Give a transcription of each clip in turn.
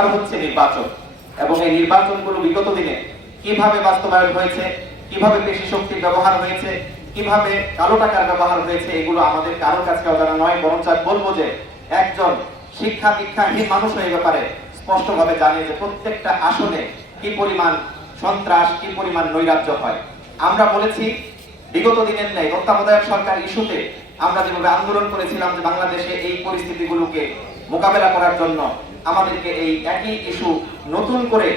এবার হচ্ছে নির্বাচন। এবং এই নির্বাচনগুলো বিগত দিনে কীভাবে বাস্তবায়ন হয়েছে, কীভাবে পেশি শক্তির ব্যবহার হয়েছে, কীভাবে কালো টাকার ব্যবহার হয়েছে, এগুলো আমাদের কারোর কাছে অজানা নয়, বরঞ্চ বলব যে একজন শিক্ষা দীক্ষাহীন মানুষ এই ব্যাপারে স্পষ্টভাবে জানে যে প্রত্যেকটা আসনে কি পরিমাণ সন্ত্রাস, কি পরিমাণ নৈরাজ্য হয়। আমরা বলেছি, বিগত দিনের ন্যায় তত্ত্বাবধায়ক সরকার ইস্যুতে আমরা যেভাবে আন্দোলন করেছিলাম যে বাংলাদেশে এই পরিস্থিতিগুলোকে মোকাবেলা করার জন্য আমাদেরকে এই একই ইস্যু নতুন করে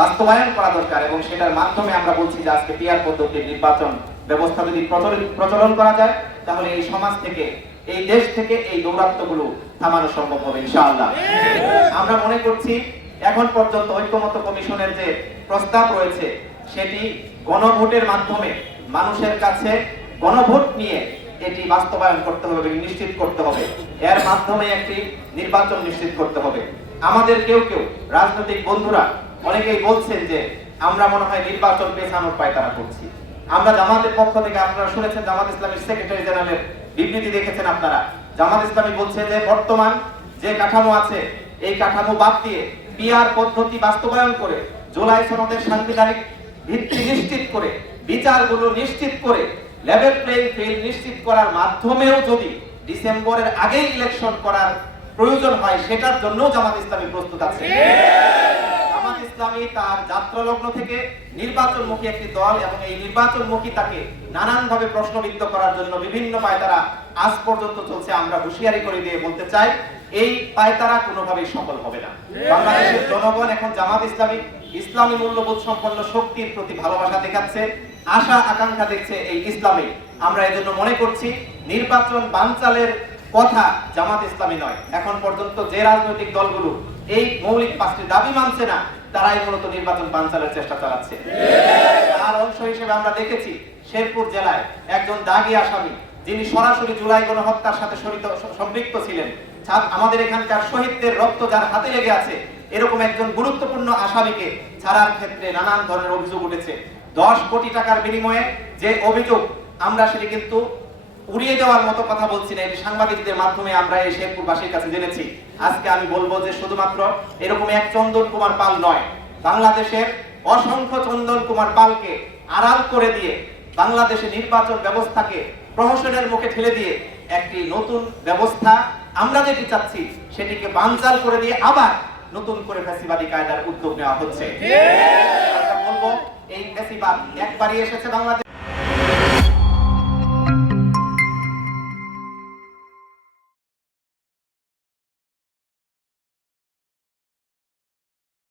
বাস্তবায়ন করা দরকার এবং সেটার মাধ্যমে আমরা বলছি যে আজকে পিয়ার পদ্ধতির নির্বাচন ব্যবস্থা যদি প্রচলন করা যায়, তাহলে এই সমাজ থেকে, এই দেশ থেকে এই দৌরাত্মগুলো থামানো সম্ভব হবে, ইনশাআল্লাহ। আমরা মনে করছি এখন পর্যন্ত ঐক্যমত কমিশনের যে প্রস্তাব রয়েছে, সেটি গণভোটের মাধ্যমে মানুষের কাছে গণভোট নিয়ে এটি বাস্তবায়ন করতে হবে নিশ্চিত করতে হবে। এর মাধ্যমে একটি নির্বাচন নিশ্চিত করতে হবে। আমাদের কেউ কেউ, রাজনৈতিক বন্ধুরা, অনেকেই বলছেন যে আমরা মনে হয় নির্বাচন পেছানোর পায়তারা করছি। আমরা জামাতের পক্ষ থেকে আপনারা শুনেছেন, জামাত ইসলামের সেক্রেটারি জেনারেলের বিবৃতি দেখেছেন আপনারা। জামাত ইসলামী বলছে যে বর্তমান যে কাঠামো আছে, এই কাঠামো বাদ দিয়ে পিআর পদ্ধতি বাস্তবায়ন করে, জুলাই সনদের সাংবিধানিক ভিত্তি নিশ্চিত করে, বিচারগুলো নিশ্চিত করে লেভেল প্লেইং ফিল্ড নিশ্চিত করার মাধ্যমেও যদি ডিসেম্বরের আগেই ইলেকশন করার প্রয়োজন হয়, সেটার জন্য জামাত ইসলামী প্রস্তুত আছে। জামাত ইসলামী তার যাত্রালগ্ন থেকে নির্বাচনমুখী একটি দল এবং এই নির্বাচনমুখী তাকে নানানভাবে প্রশ্নবিদ্ধ করার জন্য বিভিন্ন পায়তারা আজ পর্যন্ত চলছে, আমরা হুঁশিয়ারি করে দিয়ে বলতে চাই, এই পায়তারা কোনোভাবেই সফল হবে না। বাংলাদেশের জনগণ এখন জামাত ইসলামী ইসলামী মূল্যবোধ সম্পন্ন শক্তির প্রতি ভালোবাসা দেখাচ্ছে, আশা, আকাঙ্ক্ষা দেখছে এই ইসলামে। আমরা এজন্য মনে করছি, নির্বাচন বানচালের কথা জামাত ইসলামী নয়। এখন পর্যন্ত যে রাজনৈতিক দলগুলো এই মৌলিক পাঁচটি দাবি মানছে না, তারাই মূলত নির্বাচন বানচালের চেষ্টা চালাচ্ছে। তার অংশ হিসেবে আমরা দেখেছি, শেরপুর জেলায় একজন দাগি আসামি, যিনি সরাসরি জুলাই গণহত্যার সাথে সম্পৃক্ত ছিলেন। আমাদের এখানকার শহীদদের রক্ত যার হাতে লেগে আছে এরকম একজন গুরুত্বপূর্ণ আসামিকে ছাড়ার ক্ষেত্রে নানান ধরনের অভিযোগ উঠেছে। দশ কোটি টাকার বিনিময়ে যে অভিযোগ আমরা সেটি কিন্তু উড়িয়ে দেওয়ার মতো কথা বলছি না, এটি সাংবাদিকদের মাধ্যমে আমরা এই শেরপুরবাসীর কাছে জেনেছি। আজকে আমি বলব যে শুধুমাত্র এরকম এক চন্দন কুমার পাল নয়, বাংলাদেশের অসংখ্য চন্দন কুমার পালকে আড়াল করে দিয়ে বাংলাদেশে নির্বাচন ব্যবস্থাকে প্রহসনের মুখে ঠেলে দিয়ে একটি নতুন ব্যবস্থা আমরা যেটি চাচ্ছি, সেটিকে বানচাল করে দিয়ে আবার নতুন করে ফ্যাসিবাদী কায়দার উদ্যোগ নেওয়া হচ্ছে। বলব এই ফ্যাসিবাদ একবারই এসেছে বাংলাদেশ